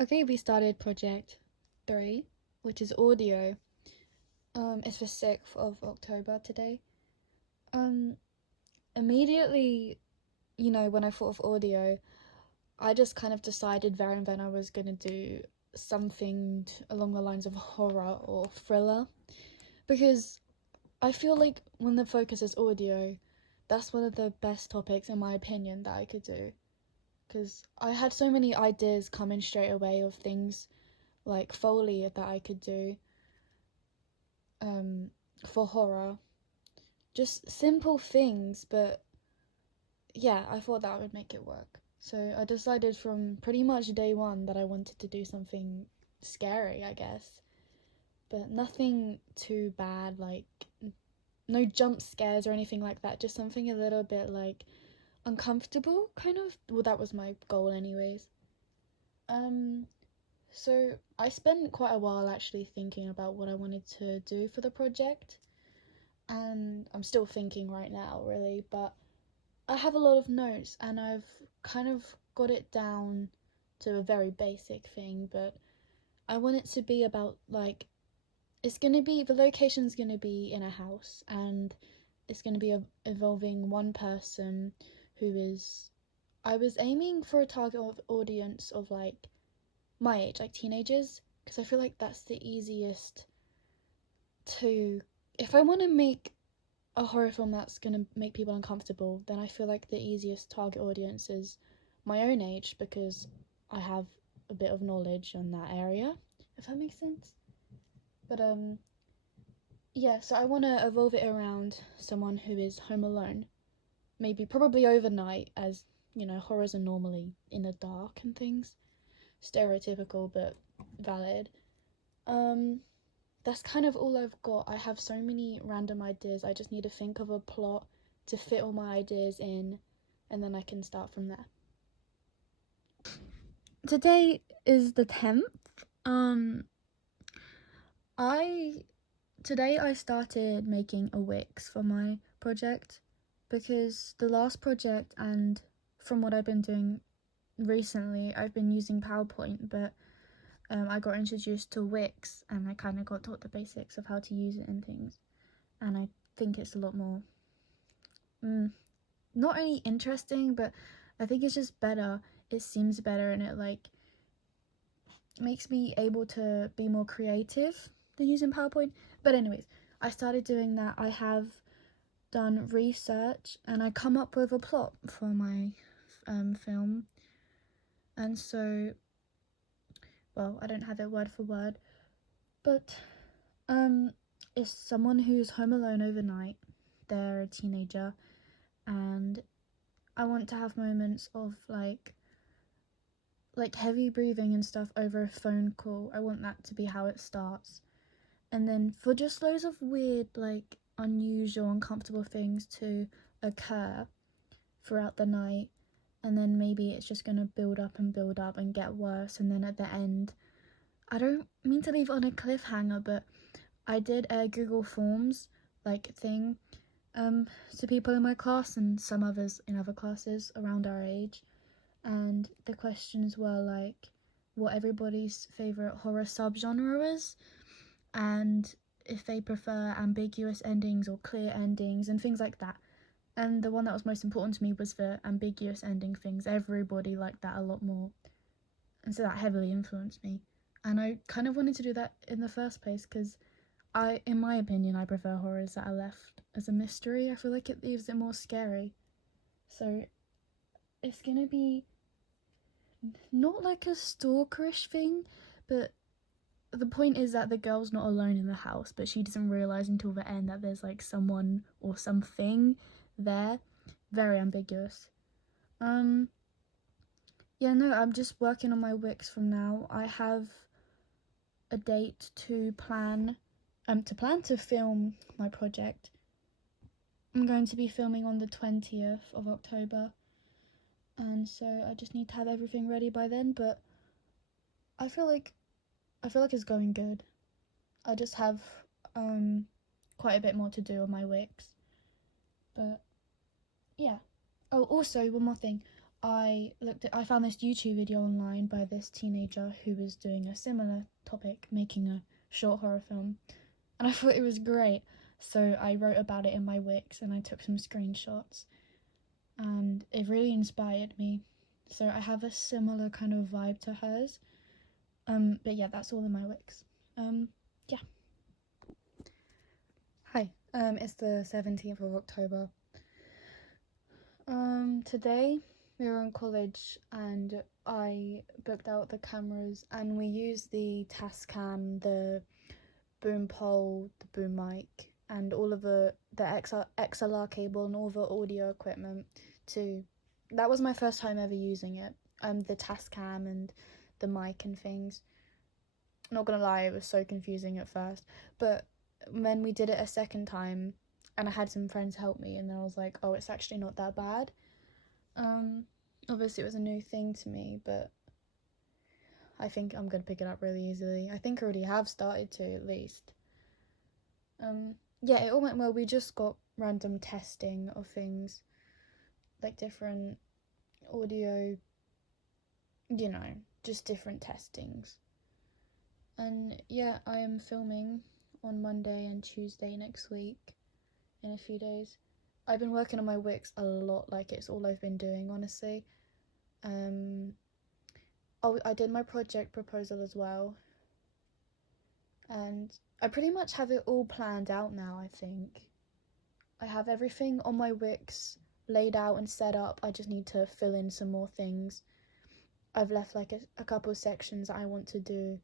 Okay, we started project 3, which is audio. It's the 6th of October today. Um, Immediately, when I thought of audio, I just kind of decided there and then I was gonna do something along the lines of horror or thriller, because I feel like when the focus is audio, that's one of the best topics in my opinion that I could do. Because I had so many ideas coming straight away of things like Foley that I could do um, for horror. Just simple things, but yeah, I thought that would make it work. So I decided from pretty much day one that I wanted to do something scary, I guess. But nothing too bad, like no jump scares or anything like that. Just something a little bit like uncomfortable, kind of. Well, that was my goal, anyways. Um, so I spent quite a while actually thinking about what I wanted to do for the project, and I'm still thinking right now, really, but I have a lot of notes and I've kind of got it down to a very basic thing, but I want it to be about like it's going to be the location's going to be in a house, and it's going to be involving one person who is I was aiming for a target of audience of like my age, like teenagers, because I feel like that's the easiest to if I want to make a horror film that's going to make people uncomfortable, then I feel like the easiest target audience is my own age, because I have a bit of knowledge on that area, if that makes sense. But yeah, so I want to evolve it around someone who is home alone, maybe probably overnight, as horrors are normally in the dark and things. Stereotypical but valid. Um that's kind of all I've got. I have so many random ideas. I just need to think of a plot to fit all my ideas in, and then I can start from there. Today is the 10th. Um, I today I started making a Wix for my project, because the last project and from what I've been doing recently, I've been using PowerPoint, but I got introduced to Wix and I kind of got taught the basics of how to use it and things. And I think it's a lot more not only interesting, but I think it's just better. It seems better, and it like makes me able to be more creative than using PowerPoint. But anyways, I started doing that. I have done research and I come up with a plot for my film. And so, well, I don't have it word for word, but um, it's someone who's home alone overnight. They're a teenager, and I want to have moments of like heavy breathing and stuff over a phone call. I want that to be how it starts. And then for just loads of weird, like unusual, uncomfortable things to occur throughout the night. And then maybe it's just gonna build up and get worse. And then at the end, I don't mean to leave it on a cliffhanger, but I did a Google Forms like thing to people in my class and some others in other classes around our age, and the questions were like what everybody's favorite horror subgenre is, and if they prefer ambiguous endings or clear endings and things like that. And the one that was most important to me was the ambiguous ending things. Everybody liked that a lot more, and so that heavily influenced me. And I kind of wanted to do that in the first place because in my opinion, I prefer horrors that are left as a mystery. I feel like it leaves it more scary. So it's gonna be not like a stalkerish thing, but the point is that the girl's not alone in the house, but she doesn't realise until the end that there's like someone or something there. Very ambiguous. Yeah, no, I'm just working on my Wix from now. I have a date to film my project. I'm going to be filming on the 20th of October, and so I just need to have everything ready by then, but I feel like it's going good. I just have quite a bit more to do on my Wix. But yeah. Oh, also one more thing. I found this YouTube video online by this teenager who was doing a similar topic, making a short horror film, and I thought it was great. So I wrote about it in my Wix and I took some screenshots, and it really inspired me. So I have a similar kind of vibe to hers. But yeah, that's all in my Wix. Yeah. Hi. It's the 17th of October. Today we were in college and I booked out the cameras and we used the Tascam, the boom pole, the boom mic, and all of the XLR cable and all the audio equipment to. That was my first time ever using it. The Tascam and the mic and things. Not gonna lie, it was so confusing at first, but when we did it a second time, and I had some friends help me, and then I was like, oh, it's actually not that bad. Obviously it was a new thing to me, but I think I'm gonna pick it up really easily. I think I already have started to, at least. Yeah, it all went well. We just got random testing of things, like different audio, just different testings. And yeah, I am filming on Monday and Tuesday next week, in a few days. I've been working on my Wix a lot, like it's all I've been doing, honestly. I did my project proposal as well, and I pretty much have it all planned out now, I think. I have everything on my Wix laid out and set up. I just need to fill in some more things. I've left like a couple of sections that I want to do,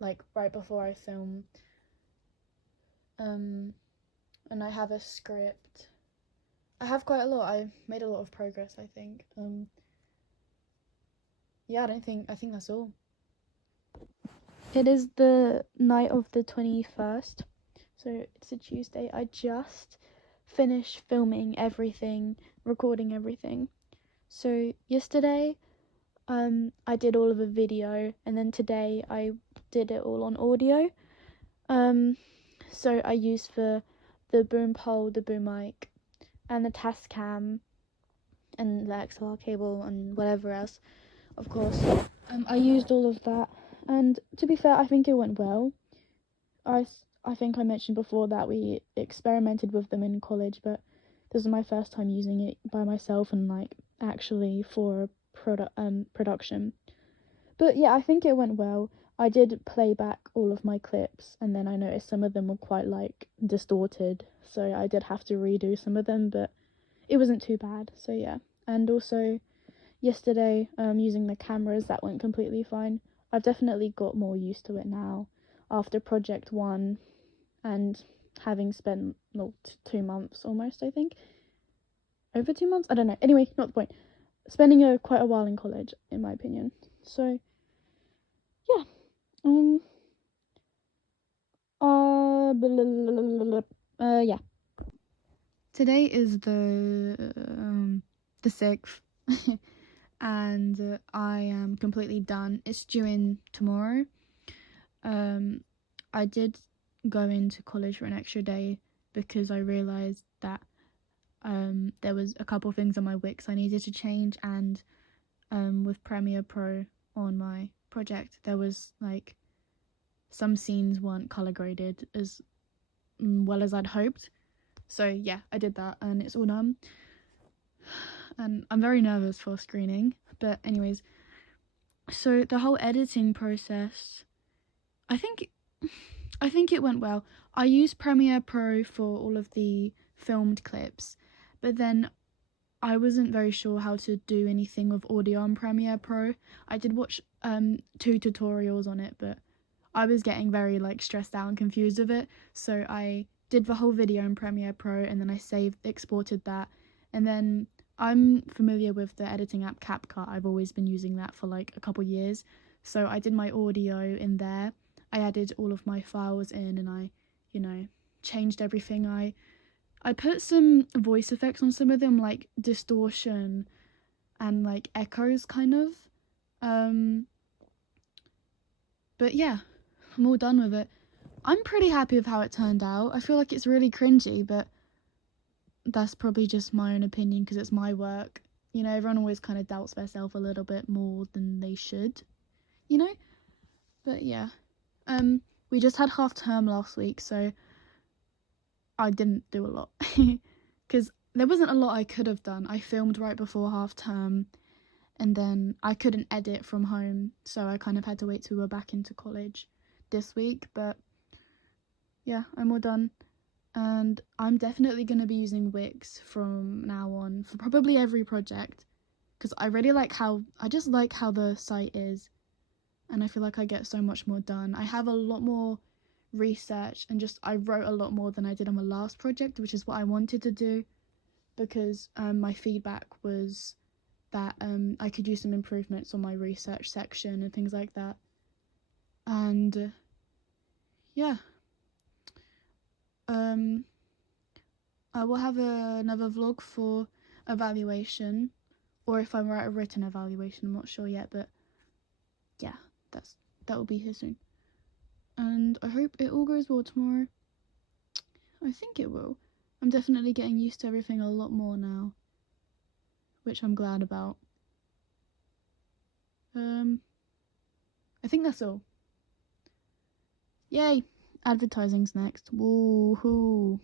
like right before I film. And I have a script. I have quite a lot. I made a lot of progress, I think. Yeah, I think that's all. It is the night of the 21st, so it's a Tuesday. I just finished filming everything, recording everything. So yesterday, I did all of a video, and then today I did it all on audio. So I used the boom pole, the boom mic, and the Tascam, and the XLR cable, and whatever else, of course. I used all of that, and to be fair, I think it went well. I think I mentioned before that we experimented with them in college, but this is my first time using it by myself and like actually for production. But yeah, I think it went well. I did play back all of my clips, and then I noticed some of them were quite like distorted, so I did have to redo some of them, but it wasn't too bad. So yeah. And also yesterday, using the cameras, that went completely fine. I've definitely got more used to it now after project 1 and having spent 2 months almost, I think. Over 2 months? I don't know. Anyway, not the point. Spending quite a while in college, in my opinion. So yeah. Yeah. Today is the 6th, and I am completely done. It's due in tomorrow. I did go into college for an extra day because I realised that there was a couple things on my Wix I needed to change, and with Premiere Pro on my project, there was like some scenes weren't color graded as well as I'd hoped. So yeah, I did that and it's all done. And I'm very nervous for screening, but anyways, so the whole editing process, I think it went well. I used Premiere Pro for all of the filmed clips, but then I wasn't very sure how to do anything with audio on Premiere Pro. I did watch 2 tutorials on it, but I was getting very like stressed out and confused with it. So I did the whole video in Premiere Pro, and then I exported that. And then I'm familiar with the editing app CapCut. I've always been using that for like a couple years. So I did my audio in there. I added all of my files in, and I, changed everything. I put some voice effects on some of them, like distortion and like echoes kind of. But yeah, I'm all done with it. I'm pretty happy with how it turned out. I feel like it's really cringy, but that's probably just my own opinion because it's my work. you know, everyone always kind of doubts themselves a little bit more than they should, you know? But yeah. We just had half term last week, so I didn't do a lot. Because there wasn't a lot I could have done. I filmed right before half term, and then I couldn't edit from home, so I kind of had to wait till we were back into college this week. But yeah, I'm all done. And I'm definitely going to be using Wix from now on for probably every project, because I just like how the site is, and I feel like I get so much more done. I have a lot more research, and just I wrote a lot more than I did on my last project, which is what I wanted to do, because my feedback was that I could use some improvements on my research section and things like that. And yeah, I will have another vlog for evaluation, or if I write a written evaluation, I'm not sure yet, but yeah, that will be here soon. And I hope it all goes well tomorrow. I think it will. I'm definitely getting used to everything a lot more now, which I'm glad about. I think that's all. Yay! Advertising's next. Woohoo!